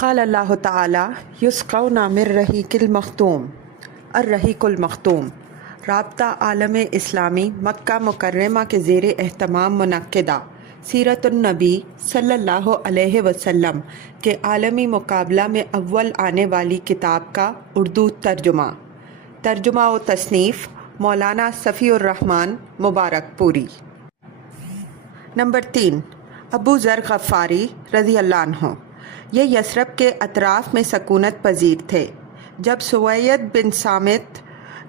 قال اللہ تعالی یسقون من رحیق المختوم الرحیق المختوم رابطہ عالم اسلامی مکہ مکرمہ کے زیر اہتمام منعقدہ سیرت النبی صلی اللہ علیہ وسلم کے عالمی مقابلہ میں اول آنے والی کتاب کا اردو ترجمہ و تصنیف مولانا صفی الرحمن مبارک پوری۔ نمبر 3، ابو ذر غفاری رضی اللہ عنہ۔ یہ یثرب کے اطراف میں سکونت پذیر تھے۔ جب سوید بن صامت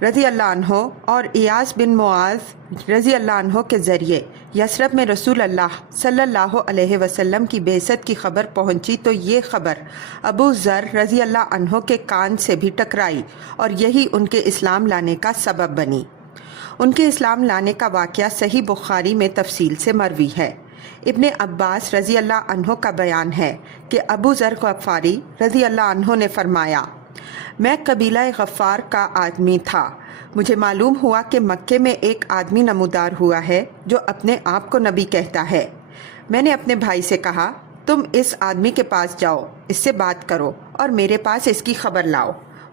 رضی اللہ عنہ اور ایاس بن معاذ رضی اللہ عنہ کے ذریعے یثرب میں رسول اللہ صلی اللہ علیہ وسلم کی بعثت کی خبر پہنچی تو یہ خبر ابو ذر رضی اللہ عنہ کے کان سے بھی ٹکرائی اور یہی ان کے اسلام لانے کا سبب بنی۔ ان کے اسلام لانے کا واقعہ صحیح بخاری میں تفصیل سے مروی ہے۔ ابن عباس رضی اللہ عنہ کا بیان ہے کہ ابو ذر غفاری رضی اللہ عنہ نے فرمایا، میں قبیلہ غفار کا آدمی تھا۔ مجھے معلوم ہوا کہ مکے میں ایک آدمی نمودار ہوا ہے جو اپنے آپ کو نبی کہتا ہے۔ میں نے اپنے بھائی سے کہا، تم اس آدمی کے پاس جاؤ، اس سے بات کرو اور میرے پاس اس کی خبر لاؤ۔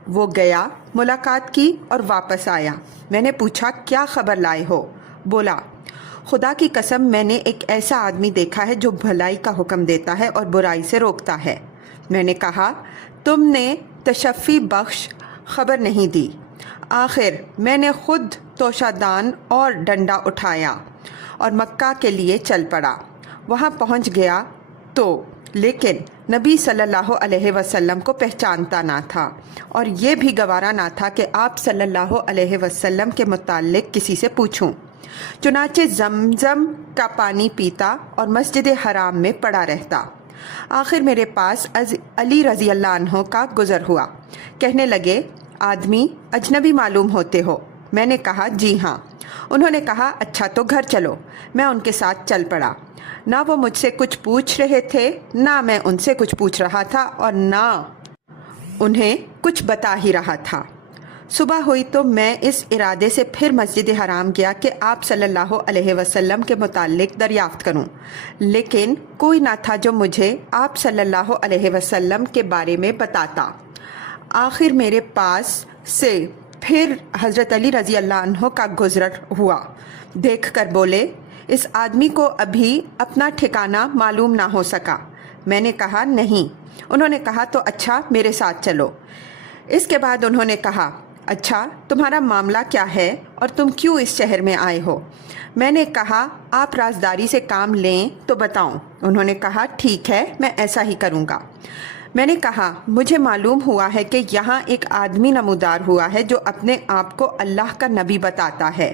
وہ گیا، ملاقات کی اور واپس آیا۔ میں نے پوچھا، کیا خبر لائے ہو؟ بولا، خدا کی قسم میں نے ایک ایسا آدمی دیکھا ہے جو بھلائی کا حکم دیتا ہے اور برائی سے روکتا ہے۔ میں نے کہا، تم نے تشفی بخش خبر نہیں دی۔ آخر میں نے خود توشہ دان اور ڈنڈا اٹھایا اور مکہ کے لیے چل پڑا۔ وہاں پہنچ گیا تو لیکن نبی صلی اللہ علیہ وسلم کو پہچانتا نہ تھا اور یہ بھی گوارا نہ تھا کہ آپ صلی اللہ علیہ وسلم کے متعلق کسی سے پوچھوں۔ چنانچہ زمزم کا پانی پیتا اور مسجد حرام میں پڑا رہتا۔ آخر میرے پاس علی رضی اللہ عنہ کا گزر ہوا۔ کہنے لگے، آدمی اجنبی معلوم ہوتے ہو؟ میں نے کہا، جی ہاں۔ انہوں نے کہا، اچھا تو گھر چلو۔ میں ان کے ساتھ چل پڑا۔ نہ وہ مجھ سے کچھ پوچھ رہے تھے، نہ میں ان سے کچھ پوچھ رہا تھا اور نہ انہیں کچھ بتا ہی رہا تھا۔ صبح ہوئی تو میں اس ارادے سے پھر مسجد حرام گیا کہ آپ صلی اللہ علیہ وسلم کے متعلق دریافت کروں، لیکن کوئی نہ تھا جو مجھے آپ صلی اللہ علیہ وسلم کے بارے میں بتاتا۔ آخر میرے پاس سے پھر حضرت علی رضی اللہ عنہ کا گزر ہوا۔ دیکھ کر بولے، اس آدمی کو ابھی اپنا ٹھکانہ معلوم نہ ہو سکا۔ میں نے کہا، نہیں۔ انہوں نے کہا، تو اچھا میرے ساتھ چلو۔ اس کے بعد انہوں نے کہا، اچھا تمہارا معاملہ کیا ہے اور تم کیوں اس شہر میں آئے ہو؟ میں نے کہا، آپ رازداری سے کام لیں تو بتاؤں۔ انہوں نے کہا، ٹھیک ہے، میں ایسا ہی کروں گا۔ میں نے کہا، مجھے معلوم ہوا ہے کہ یہاں ایک آدمی نمودار ہوا ہے جو اپنے آپ کو اللہ کا نبی بتاتا ہے۔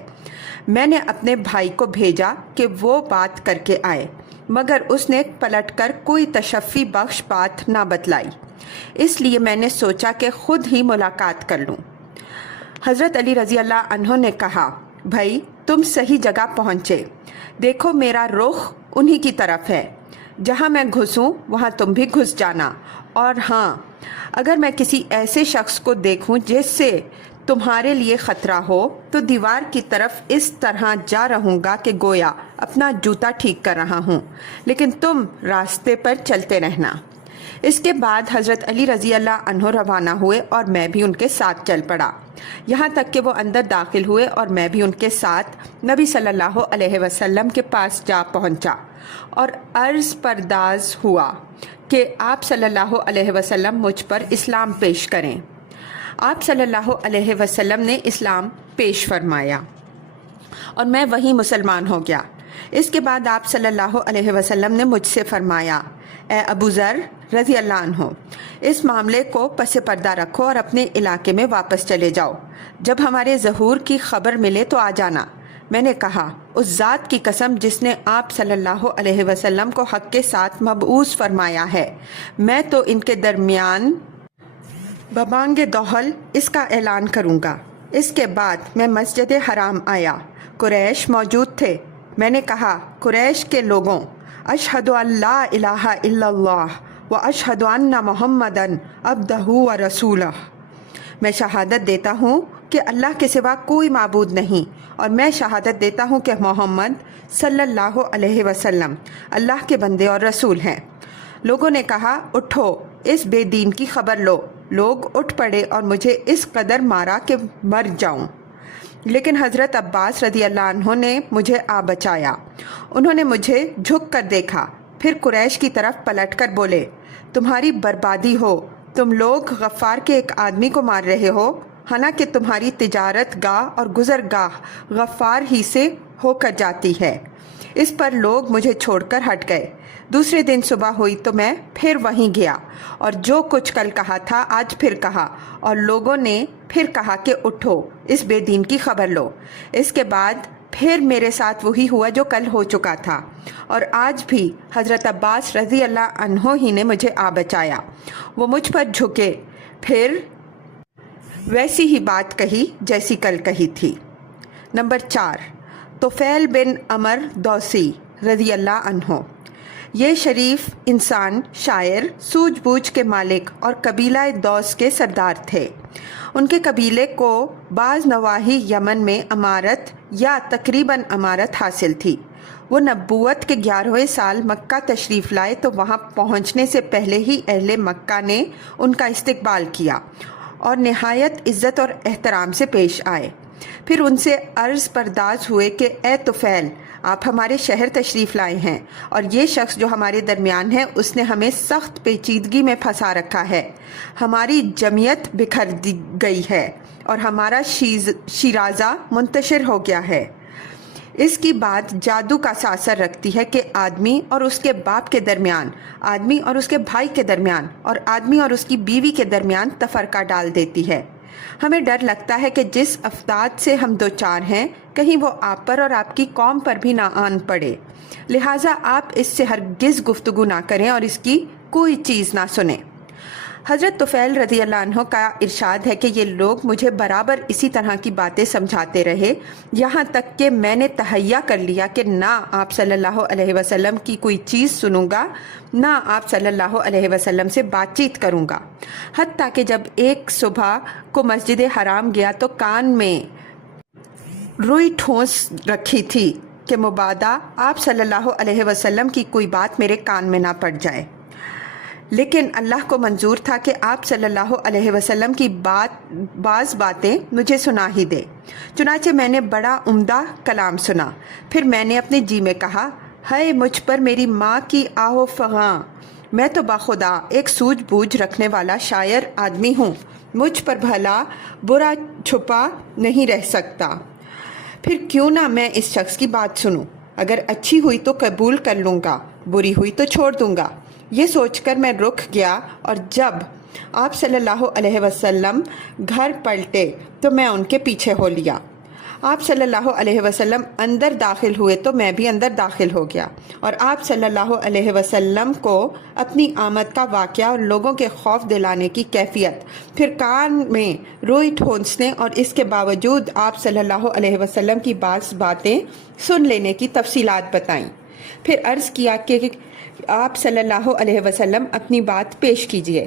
میں نے اپنے بھائی کو بھیجا کہ وہ بات کر کے آئے، مگر اس نے پلٹ کر کوئی تشفی بخش بات نہ بتلائی، اس لیے میں نے سوچا کہ خود ہی ملاقات کر لوں۔ حضرت علی رضی اللہ عنہ نے کہا، بھائی تم صحیح جگہ پہنچے، دیکھو میرا رخ انہی کی طرف ہے، جہاں میں گھسوں وہاں تم بھی گھس جانا، اور ہاں اگر میں کسی ایسے شخص کو دیکھوں جس سے تمہارے لیے خطرہ ہو تو دیوار کی طرف اس طرح جا رہوں گا کہ گویا اپنا جوتا ٹھیک کر رہا ہوں، لیکن تم راستے پر چلتے رہنا۔ اس کے بعد حضرت علی رضی اللہ عنہ روانہ ہوئے اور میں بھی ان کے ساتھ چل پڑا، یہاں تک کہ وہ اندر داخل ہوئے اور میں بھی ان کے ساتھ نبی صلی اللہ علیہ وسلم کے پاس جا پہنچا اور عرض پرداز ہوا کہ آپ صلی اللہ علیہ وسلم مجھ پر اسلام پیش کریں۔ آپ صلی اللہ علیہ وسلم نے اسلام پیش فرمایا اور میں وہیں مسلمان ہو گیا۔ اس کے بعد آپ صلی اللہ علیہ وسلم نے مجھ سے فرمایا، اے ابو ذر رضی اللہ عنہ، اس معاملے کو پس پردہ رکھو اور اپنے علاقے میں واپس چلے جاؤ۔ جب ہمارے ظہور کی خبر ملے تو آ جانا۔ میں نے کہا، اس ذات کی قسم جس نے آپ صلی اللہ علیہ وسلم کو حق کے ساتھ مبعوث فرمایا ہے، میں تو ان کے درمیان ببانگ دہل اس کا اعلان کروں گا۔ اس کے بعد میں مسجد حرام آیا، قریش موجود تھے۔ میں نے کہا، قریش کے لوگوں، اشہد ان لا الہ الا اللہ و اشہد ان محمدن عبدہ و رسولہ، میں شہادت دیتا ہوں کہ اللہ کے سوا کوئی معبود نہیں، اور میں شہادت دیتا ہوں کہ محمد صلی اللہ علیہ وسلم اللہ کے بندے اور رسول ہیں۔ لوگوں نے کہا اٹھو اس بے دین کی خبر لو۔ لوگ اٹھ پڑے اور مجھے اس قدر مارا کہ مر جاؤں، لیکن حضرت عباس رضی اللہ عنہ نے مجھے آ بچایا۔ انہوں نے مجھے جھک کر دیکھا، پھر قریش کی طرف پلٹ کر بولے تمہاری بربادی ہو، تم لوگ غفار کے ایک آدمی کو مار رہے ہو، حالانکہ تمہاری تجارت گاہ اور گزرگاہ غفار ہی سے ہو کر جاتی ہے۔ اس پر لوگ مجھے چھوڑ کر ہٹ گئے۔ دوسرے دن صبح ہوئی تو میں پھر وہیں گیا اور جو کچھ کل کہا تھا آج پھر کہا، اور لوگوں نے پھر کہا کہ اٹھو اس بے دین کی خبر لو۔ اس کے بعد پھر میرے ساتھ وہی ہوا جو کل ہو چکا تھا، اور آج بھی حضرت عباس رضی اللہ عنہ ہی نے مجھے آ بچایا۔ وہ مجھ پر جھکے، پھر ویسی ہی بات کہی جیسی کل کہی تھی۔ نمبر 4، طفیل بن عمر دوسی رضی اللہ عنہ۔ یہ شریف انسان شاعر، سوجھ بوجھ کے مالک اور قبیلہ دوس کے سردار تھے۔ ان کے قبیلے کو بعض نواحی یمن میں امارت یا تقریباً امارت حاصل تھی۔ وہ نبوت کے 11ویں سال مکہ تشریف لائے تو وہاں پہنچنے سے پہلے ہی اہل مکہ نے ان کا استقبال کیا اور نہایت عزت اور احترام سے پیش آئے۔ پھر ان سے عرض پرداز ہوئے کہ اے طفیل، آپ ہمارے شہر تشریف لائے ہیں، اور یہ شخص جو ہمارے درمیان ہے اس نے ہمیں سخت پیچیدگی میں پھنسا رکھا ہے۔ ہماری جمعیت بکھر گئی ہے اور ہمارا شیرازہ منتشر ہو گیا ہے۔ اس کی بات جادو کا سا اثر رکھتی ہے کہ آدمی اور اس کے باپ کے درمیان، آدمی اور اس کے بھائی کے درمیان، اور آدمی اور اس کی بیوی کے درمیان تفرقہ ڈال دیتی ہے۔ ہمیں ڈر لگتا ہے کہ جس افراد سے ہم دوچار ہیں کہیں وہ آپ پر اور آپ کی قوم پر بھی نہ آن پڑے، لہٰذا آپ اس سے ہرگز گفتگو نہ کریں اور اس کی کوئی چیز نہ سنیں۔ حضرت طفیل رضی اللہ عنہ کا ارشاد ہے کہ یہ لوگ مجھے برابر اسی طرح کی باتیں سمجھاتے رہے، یہاں تک کہ میں نے تہیہ کر لیا کہ نہ آپ صلی اللہ علیہ وسلم کی کوئی چیز سنوں گا، نہ آپ صلی اللہ علیہ وسلم سے بات چیت کروں گا۔ حتیٰ کہ جب ایک صبح کو مسجد حرام گیا تو کان میں روئی ٹھونس رکھی تھی کہ مبادا آپ صلی اللہ علیہ وسلم کی کوئی بات میرے کان میں نہ پڑ جائے، لیکن اللہ کو منظور تھا کہ آپ صلی اللہ علیہ وسلم کی بعض باتیں مجھے سنا ہی دے۔ چنانچہ میں نے بڑا عمدہ کلام سنا۔ پھر میں نے اپنے جی میں کہا، ہائے مجھ پر میری ماں کی آہ و فغاں، میں تو باخدا ایک سوجھ بوجھ رکھنے والا شاعر آدمی ہوں، مجھ پر بھلا برا چھپا نہیں رہ سکتا، پھر کیوں نہ میں اس شخص کی بات سنوں، اگر اچھی ہوئی تو قبول کر لوں گا، بری ہوئی تو چھوڑ دوں گا۔ یہ سوچ کر میں رک گیا، اور جب آپ صلی اللہ علیہ وسلم گھر پلٹے تو میں ان کے پیچھے ہو لیا۔ آپ صلی اللہ علیہ وسلم اندر داخل ہوئے تو میں بھی اندر داخل ہو گیا، اور آپ صلی اللہ علیہ وسلم کو اپنی آمد کا واقعہ اور لوگوں کے خوف دلانے کی کیفیت، پھر کان میں روئی ٹھونسنے اور اس کے باوجود آپ صلی اللہ علیہ وسلم کی بعض باتیں سن لینے کی تفصیلات بتائیں۔ پھر عرض کیا کہ آپ صلی اللہ علیہ وسلم اپنی بات پیش کیجئے۔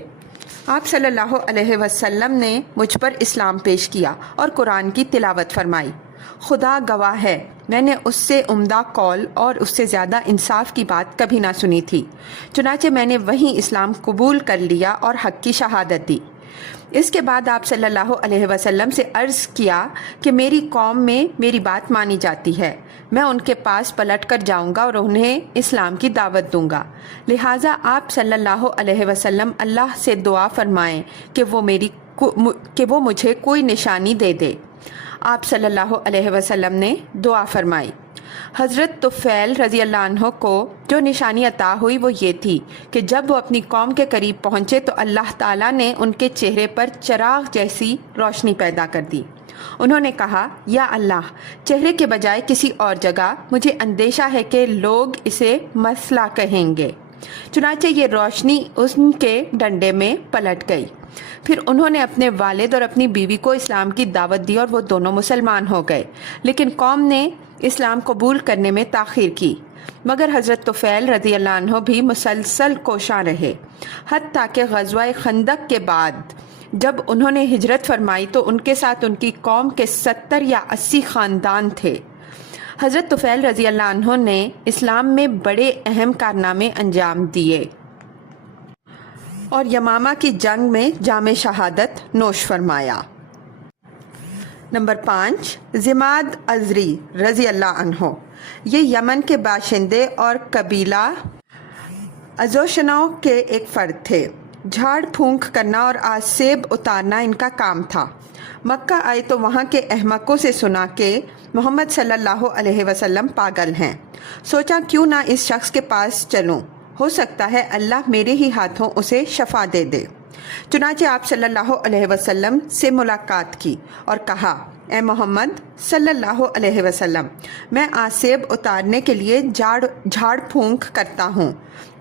آپ صلی اللہ علیہ وسلم نے مجھ پر اسلام پیش کیا اور قرآن کی تلاوت فرمائی۔ خدا گواہ ہے، میں نے اس سے عمدہ قول اور اس سے زیادہ انصاف کی بات کبھی نہ سنی تھی، چنانچہ میں نے وہیں اسلام قبول کر لیا اور حق کی شہادت دی۔ اس کے بعد آپ صلی اللہ علیہ وسلم سے عرض کیا کہ میری قوم میں میری بات مانی جاتی ہے، میں ان کے پاس پلٹ کر جاؤں گا اور انہیں اسلام کی دعوت دوں گا، لہٰذا آپ صلی اللہ علیہ وسلم اللہ سے دعا فرمائیں کہ وہ مجھے کوئی نشانی دے دے۔ آپ صلی اللہ علیہ وسلم نے دعا فرمائی۔ حضرت طفیل رضی اللہ عنہ کو جو نشانی عطا ہوئی وہ یہ تھی کہ جب وہ اپنی قوم کے قریب پہنچے تو اللہ تعالیٰ نے ان کے چہرے پر چراغ جیسی روشنی پیدا کر دی۔ انہوں نے کہا، یا اللہ، چہرے کے بجائے کسی اور جگہ مجھے اندیشہ ہے کہ لوگ اسے مسئلہ کہیں گے۔ چنانچہ یہ روشنی ان کے ڈنڈے میں پلٹ گئی۔ پھر انہوں نے اپنے والد اور اپنی بیوی کو اسلام کی دعوت دی اور وہ دونوں مسلمان ہو گئے، لیکن قوم نے اسلام قبول کرنے میں تاخیر کی، مگر حضرت طفیل رضی اللہ عنہ بھی مسلسل کوشاں رہے، حتیٰ کہ غزوہ خندق کے بعد جب انہوں نے ہجرت فرمائی تو ان کے ساتھ ان کی قوم کے 70 یا 80 خاندان تھے۔ حضرت طفیل رضی اللہ عنہ نے اسلام میں بڑے اہم کارنامے انجام دیے۔ اور یمامہ کی جنگ میں جام شہادت نوش فرمایا۔ نمبر 5، زماد ازری رضی اللہ عنہ، یہ یمن کے باشندے اور قبیلہ ازوشنو کے ایک فرد تھے۔ جھاڑ پھونک کرنا اور آسیب اتارنا ان کا کام تھا۔ مکہ آئے تو وہاں کے احمقوں سے سنا کہ محمد صلی اللہ علیہ وسلم پاگل ہیں۔ سوچا کیوں نہ اس شخص کے پاس چلوں، ہو سکتا ہے اللہ میرے ہی ہاتھوں اسے شفا دے دے۔ چنانچہ آپ صلی اللہ علیہ وسلم سے ملاقات کی اور کہا، اے محمد صلی اللہ علیہ وسلم، میں آسیب اتارنے کے لیے جھاڑ پھونک کرتا ہوں،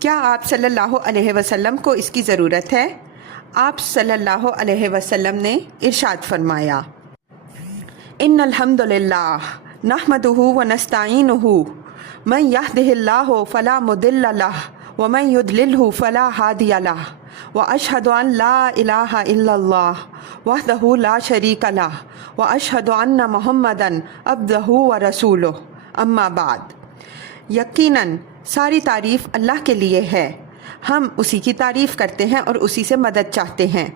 کیا آپ صلی اللہ علیہ وسلم کو اس کی ضرورت ہے؟ آپ صلی اللہ علیہ وسلم نے ارشاد فرمایا، ان الحمد للہ نحمدہ ونستعینہ من یہدہ اللہ فلا مضل لہ ومن یضللہ فلا ہادی لہ واشہد ان لا الہ الا اللہ وحدہ لا شریک لہ واشہد ان محمدا عبدہ ورسولہ، اما بعد۔ یقیناً ساری تعریف اللہ کے لیے ہے، ہم اسی کی تعریف کرتے ہیں اور اسی سے مدد چاہتے ہیں۔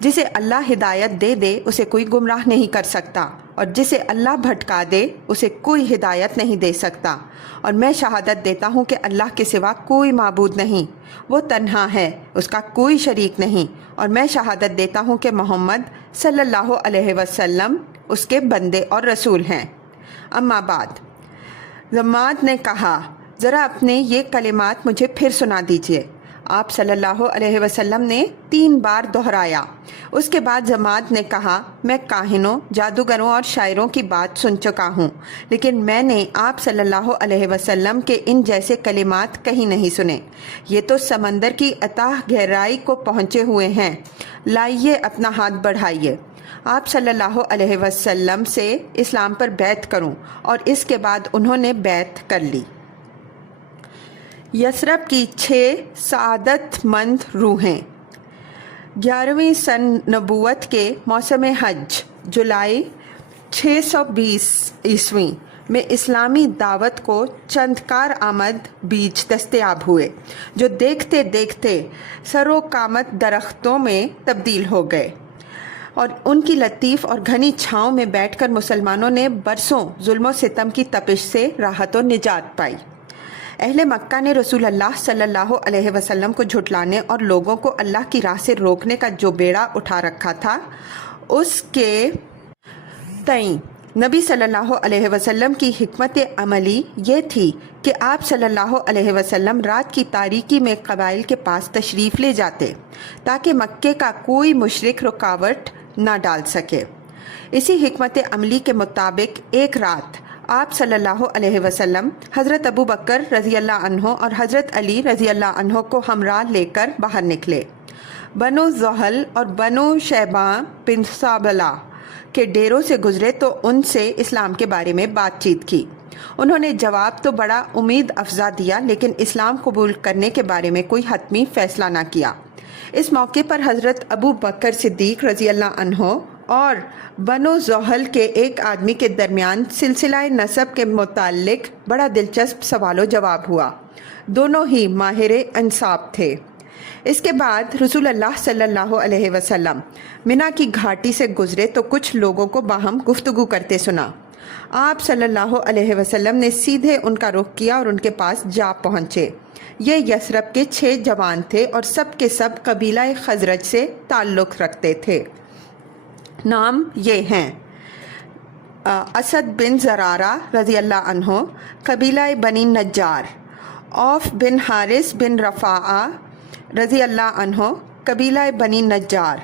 جسے اللہ ہدایت دے دے اسے کوئی گمراہ نہیں کر سکتا، اور جسے اللہ بھٹکا دے اسے کوئی ہدایت نہیں دے سکتا، اور میں شہادت دیتا ہوں کہ اللہ کے سوا کوئی معبود نہیں، وہ تنہا ہے، اس کا کوئی شریک نہیں، اور میں شہادت دیتا ہوں کہ محمد صلی اللہ علیہ وسلم اس کے بندے اور رسول ہیں۔ اما بعد، زماد نے کہا، ذرا اپنے یہ کلمات مجھے پھر سنا دیجئے۔ آپ صلی اللہ علیہ وسلم نے 3 بار دہرایا۔ اس کے بعد زماد نے کہا، میں کاہنوں، جادوگروں اور شاعروں کی بات سن چکا ہوں، لیکن میں نے آپ صلی اللہ علیہ وسلم کے ان جیسے کلمات کہیں نہیں سنے۔ یہ تو سمندر کی اتاہ گہرائی کو پہنچے ہوئے ہیں۔ لائیے اپنا ہاتھ بڑھائیے، آپ صلی اللہ علیہ وسلم سے اسلام پر بیعت کروں، اور اس کے بعد انہوں نے بیعت کر لی۔ یثرب کی 6 سعادت مند روحیں۔ 11ویں سن نبوت کے موسم حج جولائی 620 عیسوی میں اسلامی دعوت کو چند کارآمد بیج دستیاب ہوئے، جو دیکھتے دیکھتے سرو کامت درختوں میں تبدیل ہو گئے، اور ان کی لطیف اور گھنی چھاؤں میں بیٹھ کر مسلمانوں نے برسوں ظلم و ستم کی تپش سے راحت و نجات پائی۔ اہل مکہ نے رسول اللہ صلی اللہ علیہ وسلم کو جھٹلانے اور لوگوں کو اللہ کی راہ سے روکنے کا جو بیڑا اٹھا رکھا تھا، اس کے تئیں نبی صلی اللہ علیہ وسلم کی حکمت عملی یہ تھی کہ آپ صلی اللہ علیہ وسلم رات کی تاریکی میں قبائل کے پاس تشریف لے جاتے تاکہ مکے کا کوئی مشرک رکاوٹ نہ ڈال سکے۔ اسی حکمت عملی کے مطابق ایک رات آپ صلی اللہ علیہ وسلم حضرت ابو بکر رضی اللہ عنہ اور حضرت علی رضی اللہ عنہ کو ہمراہ لے کر باہر نکلے۔ بنو زحل اور بنو شیبان بن ثعلبہ کے ڈیروں سے گزرے تو ان سے اسلام کے بارے میں بات چیت کی۔ انہوں نے جواب تو بڑا امید افزا دیا، لیکن اسلام قبول کرنے کے بارے میں کوئی حتمی فیصلہ نہ کیا۔ اس موقع پر حضرت ابو بکر صدیق رضی اللہ عنہ اور بنو زحل کے ایک آدمی کے درمیان سلسلہ نسب کے متعلق بڑا دلچسپ سوال و جواب ہوا۔ دونوں ہی ماہر انساب تھے۔ اس کے بعد رسول اللہ صلی اللہ علیہ وسلم منا کی گھاٹی سے گزرے تو کچھ لوگوں کو باہم گفتگو کرتے سنا۔ آپ صلی اللہ علیہ وسلم نے سیدھے ان کا رخ کیا اور ان کے پاس جا پہنچے۔ یہ یثرب کے 6 جوان تھے اور سب کے سب قبیلہ خزرج سے تعلق رکھتے تھے۔ نام یہ ہیں: اسد بن زرارہ رضی اللہ عنہ، قبیلہ بنی نجار۔ عوف بن حارث بن رفاعہ رضی اللہ عنہ، قبیلہ بنی نجار۔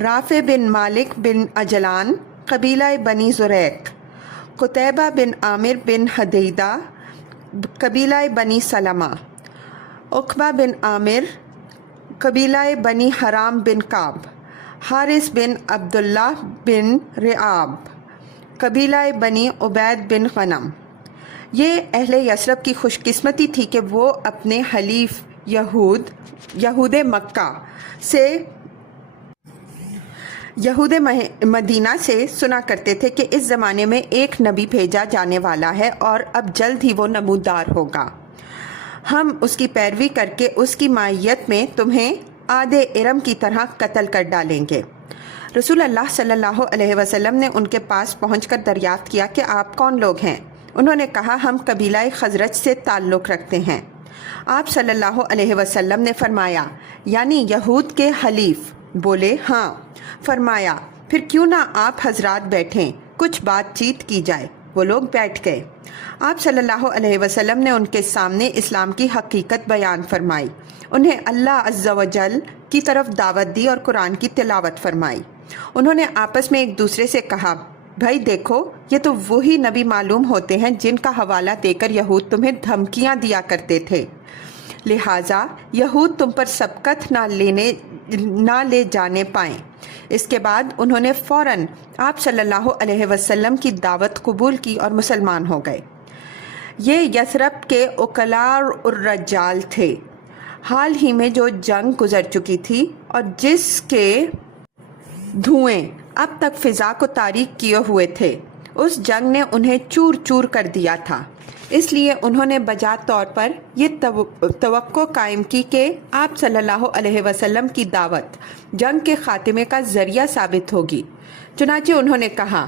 رافع بن مالک بن اجلان، قبیلہ بنی زریق۔ قتیبہ بن عامر بن حدیدہ، قبیلہ بنی سلمہ۔ عقبہ بن عامر، قبیلہ بنی حرام بن کعب۔ حارث بن عبداللہ بن رعاب، قبیلہ بنی عبید بن غنم۔ یہ اہل یثرب کی خوش قسمتی تھی کہ وہ اپنے حلیف یہود مدینہ سے سنا کرتے تھے کہ اس زمانے میں ایک نبی بھیجا جانے والا ہے اور اب جلد ہی وہ نمودار ہوگا۔ ہم اس کی پیروی کر کے اس کی معیت میں تمہیں آدھے ارم کی طرح قتل کر ڈالیں گے۔ رسول اللہ صلی اللہ علیہ وسلم نے ان کے پاس پہنچ کر دریافت کیا کہ آپ کون لوگ ہیں؟ انہوں نے کہا ہم قبیلہ خزرج سے تعلق رکھتے ہیں۔ آپ صلی اللہ علیہ وسلم نے فرمایا یعنی یہود کے حلیف؟ بولے ہاں۔ فرمایا پھر کیوں نہ آپ حضرات بیٹھیں، کچھ بات چیت کی جائے۔ وہ لوگ بیٹھ گئے۔ آپ صلی اللہ علیہ وسلم نے ان کے سامنے اسلام کی حقیقت بیان فرمائی، انہیں اللہ عز و جل کی طرف دعوت دی اور قرآن کی تلاوت فرمائی۔ انہوں نے آپس میں ایک دوسرے سے کہا بھائی دیکھو یہ تو وہی نبی معلوم ہوتے ہیں جن کا حوالہ دے کر یہود تمہیں دھمکیاں دیا کرتے تھے، لہٰذا یہود تم پر سبقت نہ لے جانے پائیں۔ اس کے بعد انہوں نے فوراً آپ صلی اللہ علیہ وسلم کی دعوت قبول کی اور مسلمان ہو گئے۔ یہ یثرب کے عقلاء الرجال تھے، حال ہی میں جو جنگ گزر چکی تھی اور جس کے دھوئیں اب تک فضا کو تاریک کیے ہوئے تھے، اس جنگ نے انہیں چور چور کر دیا تھا۔ اس لیے انہوں نے بجا طور پر یہ توقع قائم کی کہ آپ صلی اللہ علیہ وسلم کی دعوت جنگ کے خاتمے کا ذریعہ ثابت ہوگی۔ چنانچہ انہوں نے کہا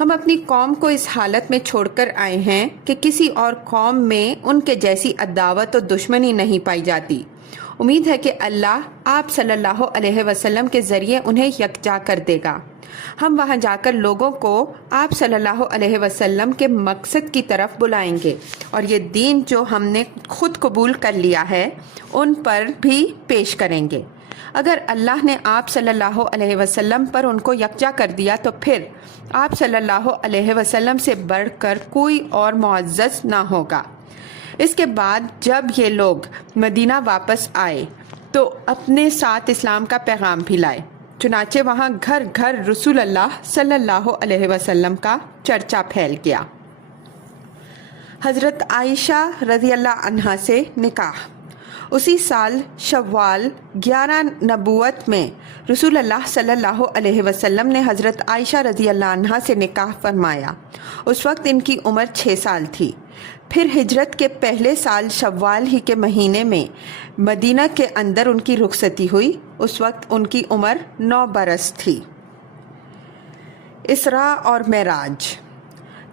ہم اپنی قوم کو اس حالت میں چھوڑ کر آئے ہیں کہ کسی اور قوم میں ان کے جیسی عداوت و دشمنی نہیں پائی جاتی۔ امید ہے کہ اللہ آپ صلی اللہ علیہ وسلم کے ذریعے انہیں یکجا کر دے گا۔ ہم وہاں جا کر لوگوں کو آپ صلی اللہ علیہ وسلم کے مقصد کی طرف بلائیں گے اور یہ دین جو ہم نے خود قبول کر لیا ہے ان پر بھی پیش کریں گے۔ اگر اللہ نے آپ صلی اللہ علیہ وسلم پر ان کو یکجا کر دیا تو پھر آپ صلی اللہ علیہ وسلم سے بڑھ کر کوئی اور معزز نہ ہوگا۔ اس کے بعد جب یہ لوگ مدینہ واپس آئے تو اپنے ساتھ اسلام کا پیغام بھی لائے، چنانچہ وہاں گھر گھر رسول اللہ صلی اللہ علیہ وسلم کا چرچا پھیل گیا۔ حضرت عائشہ رضی اللہ عنہا سے نکاح۔ اسی سال شوال 11 نبوت میں رسول اللہ صلی اللہ علیہ وسلم نے حضرت عائشہ رضی اللہ عنہا سے نکاح فرمایا۔ اس وقت ان کی عمر 6 سال تھی۔ پھر ہجرت کے پہلے سال شوال ہی کے مہینے میں مدینہ کے اندر ان کی رخصتی ہوئی۔ اس وقت ان کی عمر 9 برس تھی۔ اسراء اور معراج۔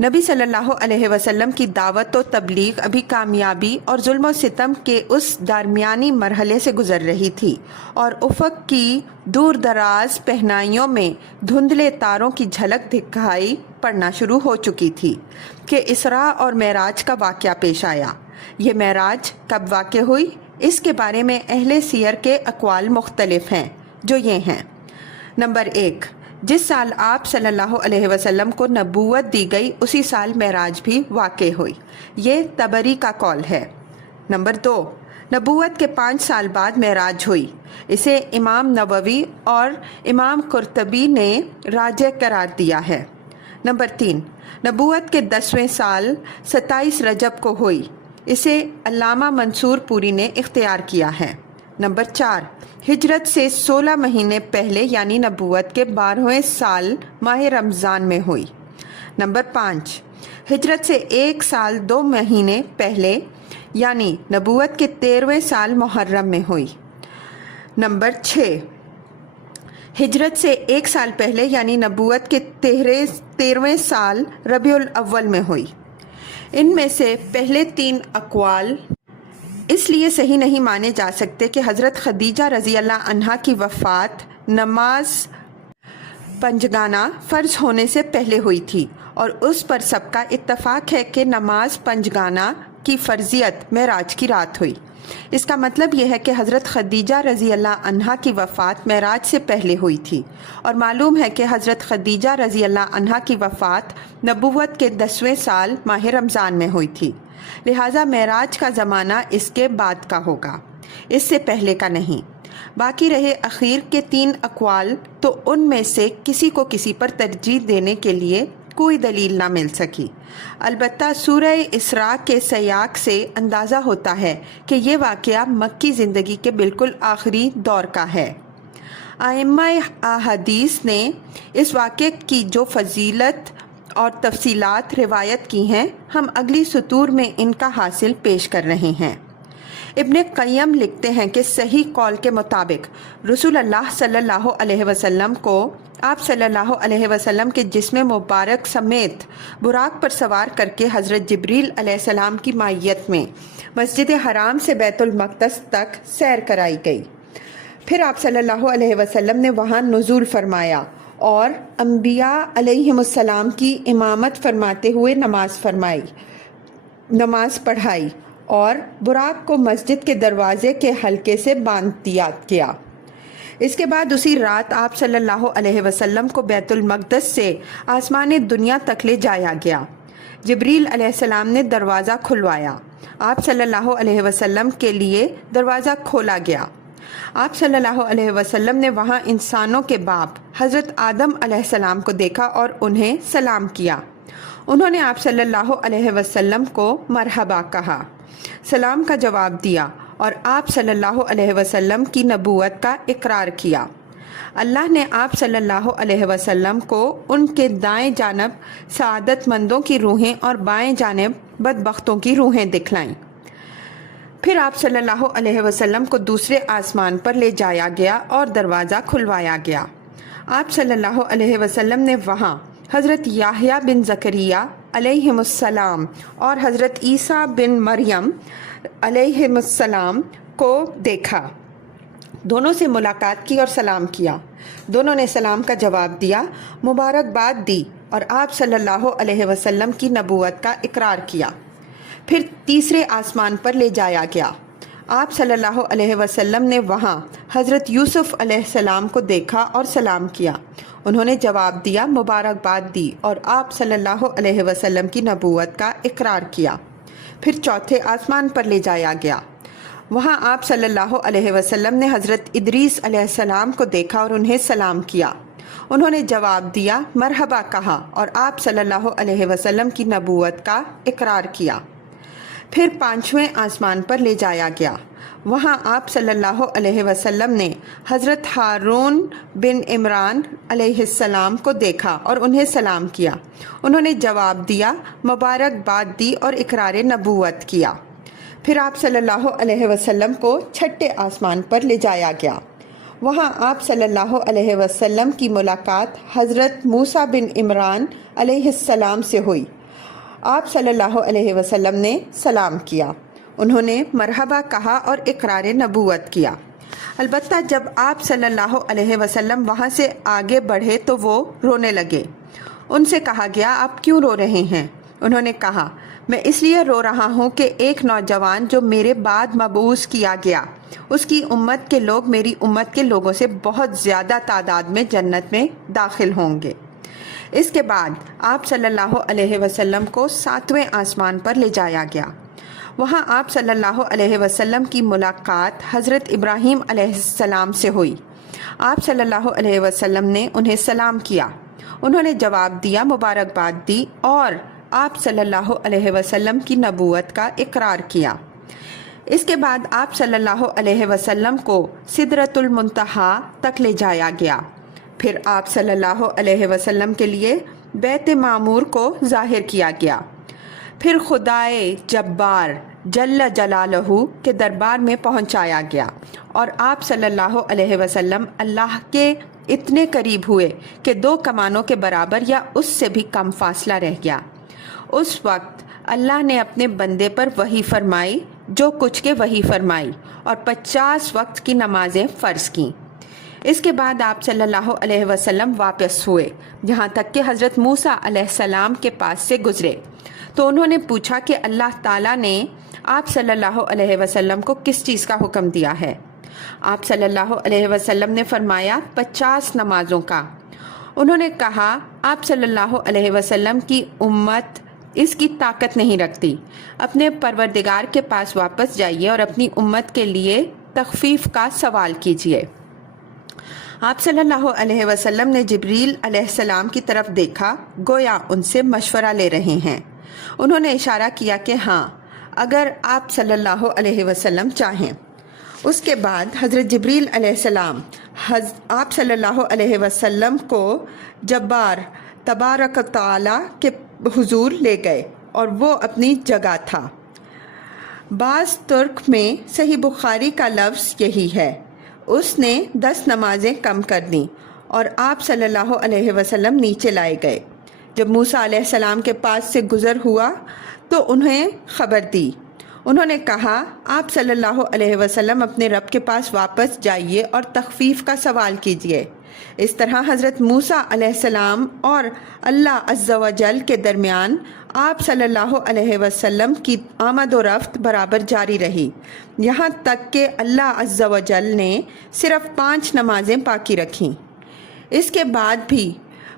نبی صلی اللہ علیہ وسلم کی دعوت و تبلیغ ابھی کامیابی اور ظلم و ستم کے اس درمیانی مرحلے سے گزر رہی تھی اور افق کی دور دراز پہنائیوں میں دھندلے تاروں کی جھلک دکھائی پڑنا شروع ہو چکی تھی کہ اسراء اور معراج کا واقعہ پیش آیا۔ یہ معراج کب واقع ہوئی، اس کے بارے میں اہل سیر کے اقوال مختلف ہیں، جو یہ ہیں: نمبر 1، جس سال آپ صلی اللہ علیہ وسلم کو نبوت دی گئی اسی سال معراج بھی واقع ہوئی، یہ طبری کا قول ہے۔ نمبر 2، نبوت کے 5 سال بعد معراج ہوئی، اسے امام نووی اور امام قرطبی نے راجح قرار دیا ہے۔ نمبر 3، نبوت کے 10ویں سال 27 رجب کو ہوئی، اسے علامہ منصور پوری نے اختیار کیا ہے۔ نمبر 4، ہجرت سے 16 مہینے پہلے یعنی نبوت کے 12ویں سال ماہ رمضان میں ہوئی۔ نمبر 5، ہجرت سے 1 سال 2 مہینے پہلے یعنی نبوت کے 13ویں سال محرم میں ہوئی۔ نمبر 6، ہجرت سے 1 سال پہلے یعنی نبوت کے 13ویں سال ربیع الاول میں ہوئی۔ ان میں سے پہلے 3 اقوال اس لیے صحیح نہیں مانے جا سکتے کہ حضرت خدیجہ رضی اللہ عنہا کی وفات نماز پنجگانہ فرض ہونے سے پہلے ہوئی تھی، اور اس پر سب کا اتفاق ہے کہ نماز پنجگانہ کی فرضیت معراج کی رات ہوئی۔ اس کا مطلب یہ ہے کہ حضرت خدیجہ رضی اللہ عنہا کی وفات معراج سے پہلے ہوئی تھی، اور معلوم ہے کہ حضرت خدیجہ رضی اللہ عنہا کی وفات نبوت کے 10ویں سال ماہ رمضان میں ہوئی تھی، لہٰذا معراج کا زمانہ اس کے بعد کا ہوگا، اس سے پہلے کا نہیں۔ باقی رہے اخیر کے 3 اقوال تو ان میں سے کسی کو کسی پر ترجیح دینے کے لیے کوئی دلیل نہ مل سکی۔ البتہ سورہ اسراء کے سیاق سے اندازہ ہوتا ہے کہ یہ واقعہ مکی زندگی کے بالکل آخری دور کا ہے۔ ائمہ احادیث نے اس واقعے کی جو فضیلت اور تفصیلات روایت کی ہیں، ہم اگلی سطور میں ان کا حاصل پیش کر رہے ہیں۔ ابن قیم لکھتے ہیں کہ صحیح قول کے مطابق رسول اللہ صلی اللہ علیہ وسلم کو آپ صلی اللہ علیہ وسلم کے جسم مبارک سمیت براق پر سوار کر کے حضرت جبریل علیہ السلام کی معیت میں مسجد حرام سے بیت المقدس تک سیر کرائی گئی۔ پھر آپ صلی اللہ علیہ وسلم نے وہاں نزول فرمایا اور انبیاء علیہم السلام کی امامت فرماتے ہوئے نماز پڑھائی اور براق کو مسجد کے دروازے کے حلقے سے باندھ دیا گیا۔ اس کے بعد اسی رات آپ صلی اللہ علیہ وسلم کو بیت المقدس سے آسمان دنیا تک لے جایا گیا۔ جبریل علیہ السلام نے دروازہ کھلوایا، آپ صلی اللہ علیہ وسلم کے لیے دروازہ کھولا گیا۔ آپ صلی اللہ علیہ وسلم نے وہاں انسانوں کے باپ حضرت آدم علیہ السلام کو دیکھا اور انہیں سلام کیا۔ انہوں نے آپ صلی اللہ علیہ وسلم کو مرحبا کہا، سلام کا جواب دیا اور آپ صلی اللہ علیہ وسلم کی نبوت کا اقرار کیا۔ اللہ نے آپ صلی اللہ علیہ وسلم کو ان کے دائیں جانب سعادت مندوں کی روحیں اور بائیں جانب بدبختوں کی روحیں دکھلائیں۔ پھر آپ صلی اللہ علیہ وسلم کو دوسرے آسمان پر لے جایا گیا اور دروازہ کھلوایا گیا۔ آپ صلی اللہ علیہ وسلم نے وہاں حضرت یحییٰ بن زکریا علیہم السلام اور حضرت عیسیٰ بن مریم علیہم السلام کو دیکھا۔ دونوں سے ملاقات کی اور سلام کیا۔ دونوں نے سلام کا جواب دیا، مبارکباد دی اور آپ صلی اللہ علیہ وسلم کی نبوت کا اقرار کیا۔ پھر تیسرے آسمان پر لے جایا گیا۔ آپ صلی اللہ علیہ وسلم نے وہاں حضرت یوسف علیہ السلام کو دیکھا اور سلام کیا۔ انہوں نے جواب دیا، مبارکباد دی اور آپ صلی اللہ علیہ وسلم کی نبوت کا اقرار کیا۔ پھر چوتھے آسمان پر لے جایا گیا۔ وہاں آپ صلی اللہ علیہ وسلم نے حضرت ادریس علیہ السلام کو دیکھا اور انہیں سلام کیا۔ انہوں نے جواب دیا، مرحبا کہا اور آپ صلی اللہ علیہ وسلم کی نبوت کا اقرار کیا۔ پھر پانچویں آسمان پر لے جایا گیا۔ وہاں آپ صلی اللہ علیہ وسلم نے حضرت ہارون بن عمران علیہ السلام کو دیکھا اور انہیں سلام کیا۔ انہوں نے جواب دیا، مبارکباد دی اور اقرار نبوت کیا۔ پھر آپ صلی اللہ علیہ وسلم کو چھٹے آسمان پر لے جایا گیا۔ وہاں آپ صلی اللہ علیہ وسلم کی ملاقات حضرت موسیٰ بن عمران علیہ السلام سے ہوئی۔ آپ صلی اللہ علیہ وسلم نے سلام کیا۔ انہوں نے مرحبا کہا اور اقرار نبوت کیا۔ البتہ جب آپ صلی اللہ علیہ وسلم وہاں سے آگے بڑھے تو وہ رونے لگے۔ ان سے کہا گیا، آپ کیوں رو رہے ہیں؟ انہوں نے کہا، میں اس لیے رو رہا ہوں کہ ایک نوجوان جو میرے بعد مبعوث کیا گیا، اس کی امت کے لوگ میری امت کے لوگوں سے بہت زیادہ تعداد میں جنت میں داخل ہوں گے۔ اس کے بعد آپ صلی اللہ علیہ وسلم کو ساتویں آسمان پر لے جایا گیا۔ وہاں آپ صلی اللہ علیہ وسلم کی ملاقات حضرت ابراہیم علیہ السلام سے ہوئی۔ آپ صلی اللہ علیہ وسلم نے انہیں سلام کیا۔ انہوں نے جواب دیا، مبارکباد دی اور آپ صلی اللہ علیہ وسلم کی نبوت کا اقرار کیا۔ اس کے بعد آپ صلی اللہ علیہ وسلم کو سدرۃ المنتہا تک لے جایا گیا۔ پھر آپ صلی اللہ علیہ وسلم کے لیے بیت معمور کو ظاہر کیا گیا۔ پھر خدائے جبار جل جلالہ کے دربار میں پہنچایا گیا اور آپ صلی اللہ علیہ وسلم اللہ کے اتنے قریب ہوئے کہ 2 کمانوں کے برابر یا اس سے بھی کم فاصلہ رہ گیا۔ اس وقت اللہ نے اپنے بندے پر وحی فرمائی، جو کچھ کے وحی فرمائی، اور 50 وقت کی نمازیں فرض کیں۔ اس کے بعد آپ صلی اللہ علیہ وسلم واپس ہوئے، یہاں تک کہ حضرت موسیٰ علیہ السلام کے پاس سے گزرے تو انہوں نے پوچھا کہ اللہ تعالیٰ نے آپ صلی اللہ علیہ وسلم کو کس چیز کا حکم دیا ہے؟ آپ صلی اللہ علیہ وسلم نے فرمایا 50 نمازوں کا۔ انہوں نے کہا، آپ صلی اللہ علیہ وسلم کی امت اس کی طاقت نہیں رکھتی، اپنے پروردگار کے پاس واپس جائیے اور اپنی امت کے لیے تخفیف کا سوال کیجیے۔ آپ صلی اللہ علیہ وسلم نے جبریل علیہ السلام کی طرف دیکھا، گویا ان سے مشورہ لے رہے ہیں۔ انہوں نے اشارہ کیا کہ ہاں، اگر آپ صلی اللہ علیہ وسلم چاہیں۔ اس کے بعد حضرت جبریل علیہ السلام آپ صلی اللہ علیہ وسلم کو جبار تبارک تعالیٰ کے حضور لے گئے اور وہ اپنی جگہ تھا۔ بعض ترک میں صحیح بخاری کا لفظ یہی ہے۔ اس نے 10 نمازیں کم کر دیں اور آپ صلی اللہ علیہ وسلم نیچے لائے گئے۔ جب موسیٰ علیہ السلام کے پاس سے گزر ہوا تو انہیں خبر دی۔ انہوں نے کہا، آپ صلی اللہ علیہ وسلم اپنے رب کے پاس واپس جائیے اور تخفیف کا سوال کیجیے۔ اس طرح حضرت موسیٰ علیہ السلام اور اللہ عز و جل کے درمیان آپ صلی اللہ علیہ وسلم کی آمد و رفت برابر جاری رہی، یہاں تک کہ اللہ عز و جل نے صرف 5 نمازیں باقی رکھیں۔ اس کے بعد بھی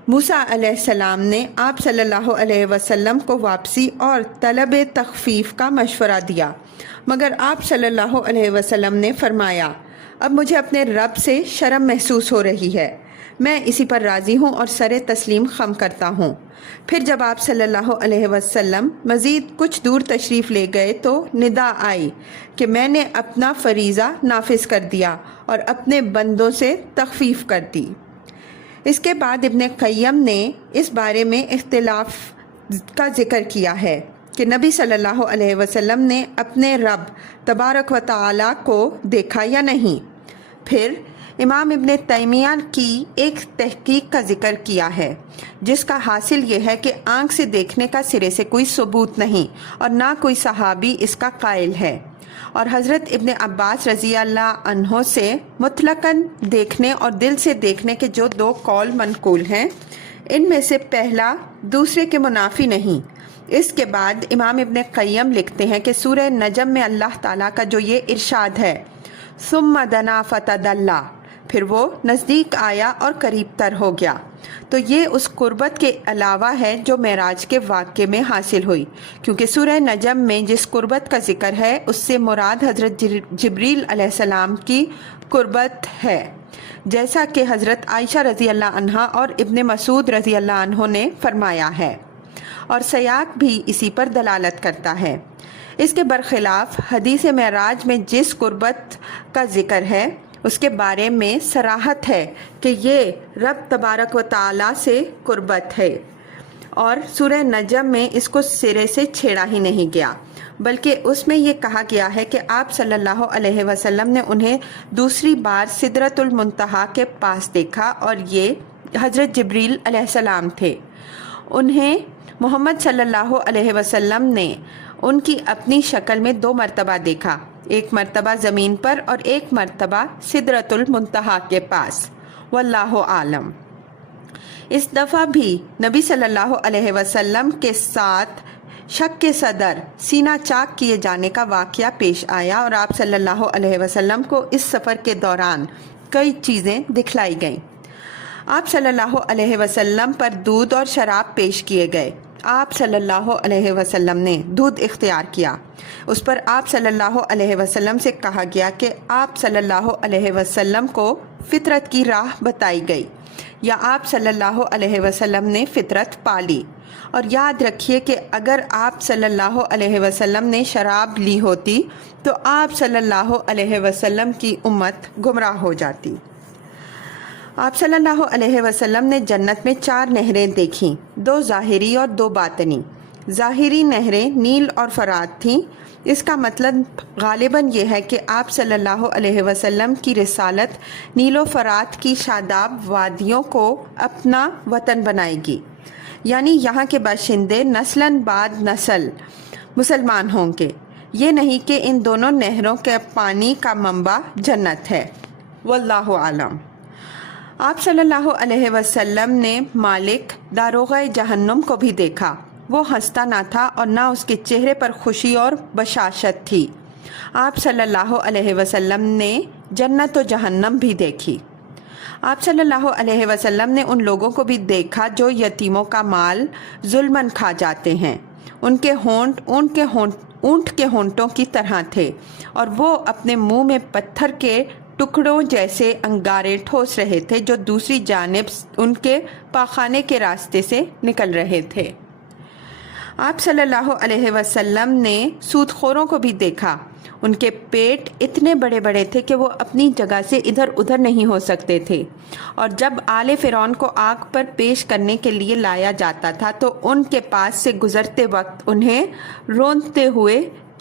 موسیٰ علیہ السلام نے آپ صلی اللہ علیہ وسلم کو واپسی اور طلب تخفیف کا مشورہ دیا، مگر آپ صلی اللہ علیہ وسلم نے فرمایا، اب مجھے اپنے رب سے شرم محسوس ہو رہی ہے، میں اسی پر راضی ہوں اور سر تسلیم خم کرتا ہوں۔ پھر جب آپ صلی اللہ علیہ وسلم مزید کچھ دور تشریف لے گئے تو ندا آئی کہ میں نے اپنا فریضہ نافذ کر دیا اور اپنے بندوں سے تخفیف کر دی۔ اس کے بعد ابن قیم نے اس بارے میں اختلاف کا ذکر کیا ہے کہ نبی صلی اللہ علیہ وسلم نے اپنے رب تبارک و تعالیٰ کو دیکھا یا نہیں۔ پھر امام ابن تیمیہ کی ایک تحقیق کا ذکر کیا ہے جس کا حاصل یہ ہے کہ آنکھ سے دیکھنے کا سرے سے کوئی ثبوت نہیں اور نہ کوئی صحابی اس کا قائل ہے، اور حضرت ابن عباس رضی اللہ عنہ سے مطلقاً دیکھنے اور دل سے دیکھنے کے جو 2 قول منقول ہیں، ان میں سے پہلا دوسرے کے منافی نہیں۔ اس کے بعد امام ابن قیم لکھتے ہیں کہ سورہ نجم میں اللہ تعالیٰ کا جو یہ ارشاد ہے، ثم دنا فتدلی، پھر وہ نزدیک آیا اور قریب تر ہو گیا، تو یہ اس قربت کے علاوہ ہے جو معراج کے واقعے میں حاصل ہوئی، کیونکہ سورہ نجم میں جس قربت کا ذکر ہے اس سے مراد حضرت جبریل علیہ السلام کی قربت ہے، جیسا کہ حضرت عائشہ رضی اللہ عنہا اور ابن مسعود رضی اللہ عنہ نے فرمایا ہے، اور سیاق بھی اسی پر دلالت کرتا ہے۔ اس کے برخلاف حدیث معراج میں جس قربت کا ذکر ہے اس کے بارے میں صراحت ہے کہ یہ رب تبارک و تعالیٰ سے قربت ہے، اور سورہ نجم میں اس کو سرے سے چھیڑا ہی نہیں گیا، بلکہ اس میں یہ کہا گیا ہے کہ آپ صلی اللہ علیہ وسلم نے انہیں دوسری بار سدرۃ المنتہا کے پاس دیکھا اور یہ حضرت جبریل علیہ السلام تھے۔ انہیں محمد صلی اللہ علیہ وسلم نے ان کی اپنی شکل میں 2 مرتبہ دیکھا، ایک مرتبہ زمین پر اور ایک مرتبہ سدرۃ المنتہا کے پاس، واللہ عالم۔ اس دفعہ بھی نبی صلی اللہ علیہ وسلم کے ساتھ شک کے صدر سینہ چاک کیے جانے کا واقعہ پیش آیا، اور آپ صلی اللہ علیہ وسلم کو اس سفر کے دوران کئی چیزیں دکھلائی گئیں۔ آپ صلی اللہ علیہ وسلم پر دودھ اور شراب پیش کیے گئے۔ آپ صلی اللہ علیہ وسلم نے دودھ اختیار کیا، اس پر آپ صلی اللہ علیہ وسلم سے کہا گیا کہ آپ صلی اللہ علیہ وسلم کو فطرت کی راہ بتائی گئی، یا آپ صلی اللہ علیہ وسلم نے فطرت پالی، اور یاد رکھیے کہ اگر آپ صلی اللہ علیہ وسلم نے شراب لی ہوتی تو آپ صلی اللہ علیہ وسلم کی امت گمراہ ہو جاتی۔ آپ صلی اللہ علیہ وسلم نے جنت میں 4 نہریں دیکھیں، 2 ظاہری اور 2 باطنی۔ ظاہری نہریں نیل اور فرات تھیں۔ اس کا مطلب غالباً یہ ہے کہ آپ صلی اللہ علیہ وسلم کی رسالت نیل و فرات کی شاداب وادیوں کو اپنا وطن بنائے گی، یعنی یہاں کے باشندے نسلاً بعد نسل مسلمان ہوں گے۔ یہ نہیں کہ ان دونوں نہروں کے پانی کا منبع جنت ہے، واللہ عالم۔ آپ صلی اللہ علیہ وسلم نے مالک داروغہ جہنم کو بھی دیکھا۔ وہ ہنستا نہ تھا اور نہ اس کے چہرے پر خوشی اور بشاشت تھی۔ آپ صلی اللہ علیہ وسلم نے جنت و جہنم بھی دیکھی۔ آپ صلی اللہ علیہ وسلم نے ان لوگوں کو بھی دیکھا جو یتیموں کا مال ظلماً کھا جاتے ہیں۔ ان کے ہونٹ اونٹ کے ہونٹوں کی طرح تھے، اور وہ اپنے منہ میں پتھر کے ٹکڑوں جیسے انگارے ٹھوس رہے تھے جو دوسری جانب ان کے پاخانے کے راستے سے نکل رہے تھے۔ آپ صلی اللہ علیہ وسلم نے سود خوروں کو بھی دیکھا۔ ان کے پیٹ اتنے بڑے بڑے تھے کہ وہ اپنی جگہ سے ادھر ادھر نہیں ہو سکتے تھے، اور جب آل فرعون کو آگ پر پیش کرنے کے لیے لایا جاتا تھا تو ان کے پاس سے گزرتے وقت انہیں روندتے ہوئے